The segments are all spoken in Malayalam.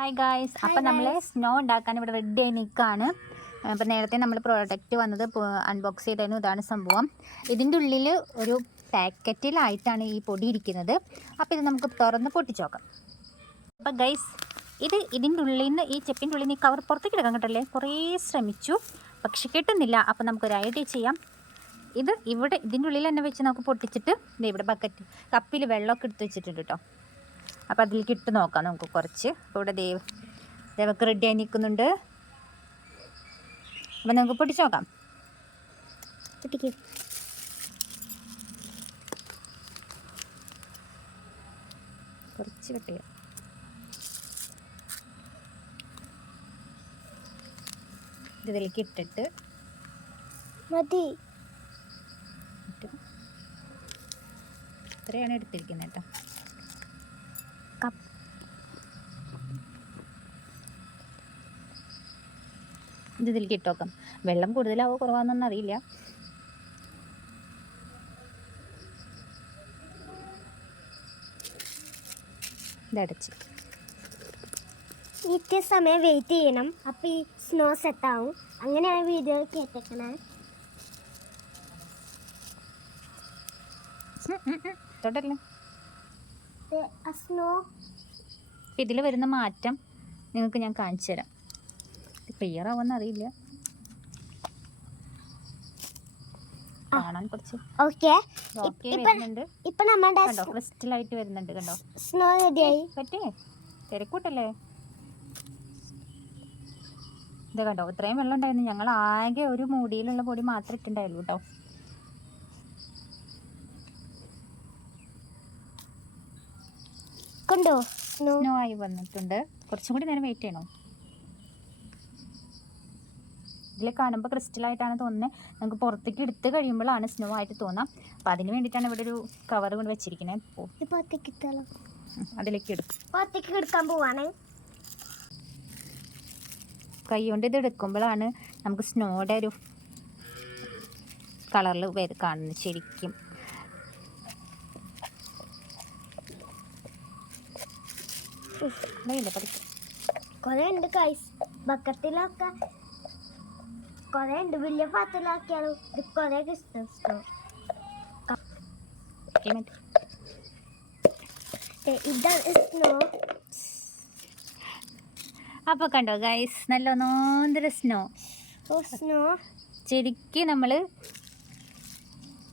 ഹായ് ഗായ്സ് അപ്പം നമ്മൾ സ്നോ ഉണ്ടാക്കാൻ ഇവിടെ റെഡി ആയി നിൽക്കുകയാണ് അപ്പം നേരത്തെ നമ്മൾ പ്രോഡക്റ്റ് വന്നത് അൺബോക്സ് ചെയ്തായിരുന്നു ഇതാണ് സംഭവം. ഇതിന്റെ ഉള്ളിൽ ഒരു പാക്കറ്റിലായിട്ടാണ് ഈ പൊടി ഇരിക്കുന്നത്. അപ്പോൾ ഇത് നമുക്ക് തുറന്ന് പൊട്ടിച്ചോക്കാം അപ്പം ഗൈസ് ഇത് ഇതിന്റെ ഉള്ളിൽ നിന്ന് ഈ ചെപ്പിന്റെ ഉള്ളിൽ നിന്ന് ഈ കവർ പുറത്തേക്ക് എടുക്കാൻ കിട്ടല്ലേ കുറേ ശ്രമിച്ചു. പക്ഷെ കിട്ടുന്നില്ല. അപ്പം നമുക്കൊരു ഐഡിയ ചെയ്യാം. ഇത് ഇവിടെ ഇതിന്റെ ഉള്ളിൽ തന്നെ വെച്ച് നമുക്ക് പൊട്ടിച്ചിട്ട് ഇവിടെ ബക്കറ്റ് കപ്പിൽ വെള്ളമൊക്കെ എടുത്ത് വെച്ചിട്ടുണ്ട് കേട്ടോ അപ്പോൾ അതിൽ ഇട്ട് നോക്കാം നമുക്ക് കുറച്ച്. അപ്പോൾ ഇവിടെ ദേവ് ദേവക്ക് ആയി നിൽക്കുന്നുണ്ട്. അപ്പം നമുക്ക് പൊട്ടിച്ച് നോക്കാം. പൊട്ടിക്ക്. കുറച്ച് കട്ട് ചെയ്യാം. ഇത് ഇതിലേക്ക് ഇട്ടിട്ട് മതി. ഇത്രയാണ് എടുത്തിരിക്കുന്നത് കേട്ടോ. കപ്പ് ഇത് ഇതിലേക്ക് ഇട്ടോക്കാം വെള്ളം കൂടുതലാവോ കുറവാണെന്നൊന്നും അറിയില്ല. ഇതടച്ച് ഇത്ര സമയം വെയിറ്റ് ചെയ്യണം. അപ്പൊ ഈ സ്നോ സെറ്റ് ആവും. അങ്ങനെയാണ് വീഡിയോ കേട്ടേക്കണേ തൊട്ടല്ലേ സ്നോ ഇതിൽ വരുന്ന മാറ്റം നിങ്ങൾക്ക് ഞാൻ കാണിച്ചു തരാം. ക്ലിയർ ആവുമെന്ന് അറിയില്ല. കാണാൻ കുറച്ച് ഓക്കെ. വരുന്നുണ്ട്. കണ്ടോ ക്രിസ്റ്റലായിട്ട് വരുന്നുണ്ട് കണ്ടോ? സ്നോ റെഡിയായി. പറ്റേ? തിരക്കൂട്ടല്ലേ? ഇത് കണ്ടോ ഇത്രയും വെള്ളം ഉണ്ടായിരുന്നു. ഞങ്ങൾ ആകെ ഒരു മൂടിയിലുള്ള പൊടി മാത്രം ഇട്ടുണ്ടായുള്ളൂ കേട്ടോ. കൊണ്ടോ നോ. ആയി വന്നിട്ടുണ്ട്. കുറച്ചും കൂടി നേരം വെയിറ്റ് ചെയ്യണോ. ഇതിൽ കാണുമ്പോൾ ക്രിസ്റ്റലായിട്ടാണ് തോന്നുന്നത് നമുക്ക് പുറത്തേക്ക് എടുത്ത് കഴിയുമ്പോഴാണ് സ്നോ ആയിട്ട് തോന്നാം. അപ്പോൾ അതിന് വേണ്ടിയിട്ടാണ് ഇവിടെ ഒരു കവർ കൊണ്ട് വെച്ചിരിക്കുന്നത് അതിലേക്ക് എടുക്കും. എടുക്കാൻ പോവാണ്. കൈ കൊണ്ട് ഇത് എടുക്കുമ്പോഴാണ് നമുക്ക് സ്നോയുടെ ഒരു കളറിൽ കാണുന്നത്. ശരിക്കും. കൊറേ ഉണ്ട് കൈസ് ബക്കറ്റിലൊക്കെ കൊറേ ഉണ്ട് വലിയ പാത്രത്തിലാക്കിയാലും ഇത് കൊറേ ഇഷ്ടം ഇതാണ് സ്നോ അപ്പോൾ കണ്ടോ ഗൈസ് നല്ല ഒന്നോന്തര സ്നോ സ്നോ ശരിക്കും നമ്മൾ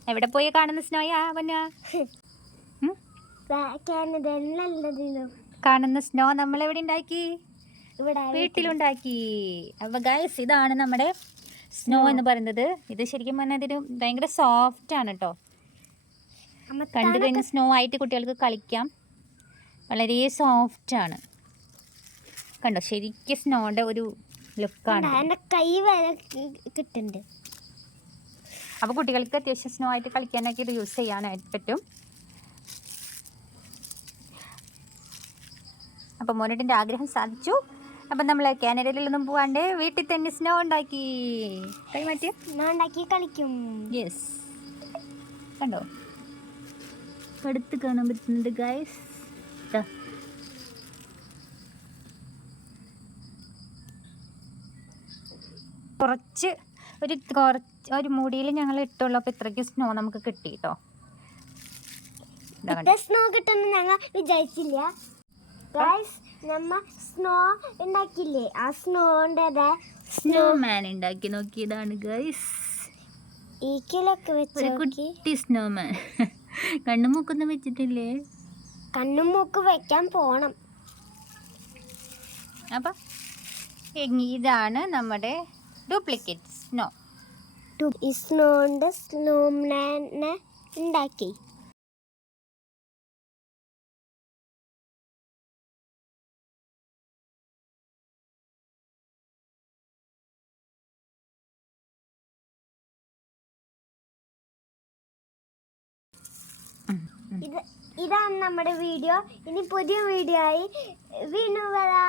എവിടെ പോയി കാണുന്ന സ്നോയാ പൊന്നാ കാനഡയിൽ നല്ലതിലും കാണുന്ന സ്നോ നമ്മൾ എവിടെ ഉണ്ടാക്കി? ഇവിടെ വീട്ടിലുണ്ടാക്കി. അപ്പൊ ഗൈസ് ഇതാണ് നമ്മുടെ സ്നോ എന്ന് പറയുന്നത്. ഇത് ശരിക്കും പറഞ്ഞാൽ ഇതൊരു ഭയങ്കര സോഫ്റ്റ് ആണ് കേട്ടോ കണ്ടു കഴിഞ്ഞ സ്നോ ആയിട്ട് കുട്ടികൾക്ക് കളിക്കാം. വളരെ സോഫ്റ്റ് ആണ്. കണ്ടോ? ശരിക്കും സ്നോയുടെ ഒരു ലുക്കാണ് കൈ വരെ കിട്ടുന്നുണ്ട്. അപ്പോൾ കുട്ടികൾക്ക് അത്യാവശ്യം സ്നോ ആയിട്ട് കളിക്കാനൊക്കെ ഇത് യൂസ് ചെയ്യാനായിട്ട് പറ്റും. അപ്പം മോനോട്ടിന്റെ ആഗ്രഹം സാധിച്ചു. അപ്പം നമ്മൾ കാനഡയിലൊന്നും പോവാണ്ട് വീട്ടിൽ തന്നെ സ്നോ ഉണ്ടാക്കി. കൈമാറ്റി ഉണ്ടാക്കി കളിക്കും. യെസ് കണ്ടോ? അടുത്ത് കാണാൻ പറ്റുന്നുണ്ട് ഗൈസ് കുറച്ച് ഒരു കുറച്ച് ഒരു മുടിയിൽ ഞങ്ങൾ ഇട്ടുള്ളൂ അപ്പോൾ ഇത്രയ്ക്ക് സ്നോ നമുക്ക് കിട്ടി കേട്ടോ. സ്നോ കിട്ടുമെന്ന് ഞങ്ങൾ വിചാരിച്ചില്ല. നമ്മ സ്നോ ഉണ്ടാക്കില്ലേ ആ സ്നോന്റെ സ്നോമാൻ ഉണ്ടാക്കി നോക്കിയതാണ് ഗൈസ് ഈക്കിലൊക്കെ വെച്ച് കുട്ടി സ്നോമാൻ കണ്ണും മൂക്കൊന്നും വെച്ചിട്ടില്ലേ? കണ്ണും മൂക്ക് വെക്കാൻ പോണം. അപ്പം ഇതാണ് നമ്മുടെ ഡ്യൂപ്ലിക്കേറ്റ് സ്നോ സ്നോണ്ട് സ്നോമാനെ ഉണ്ടാക്കി ഇത് ഇതാണ് നമ്മുടെ വീഡിയോ ഇനി പുതിയ വീഡിയോ ആയി വീണ്ടും വരാം.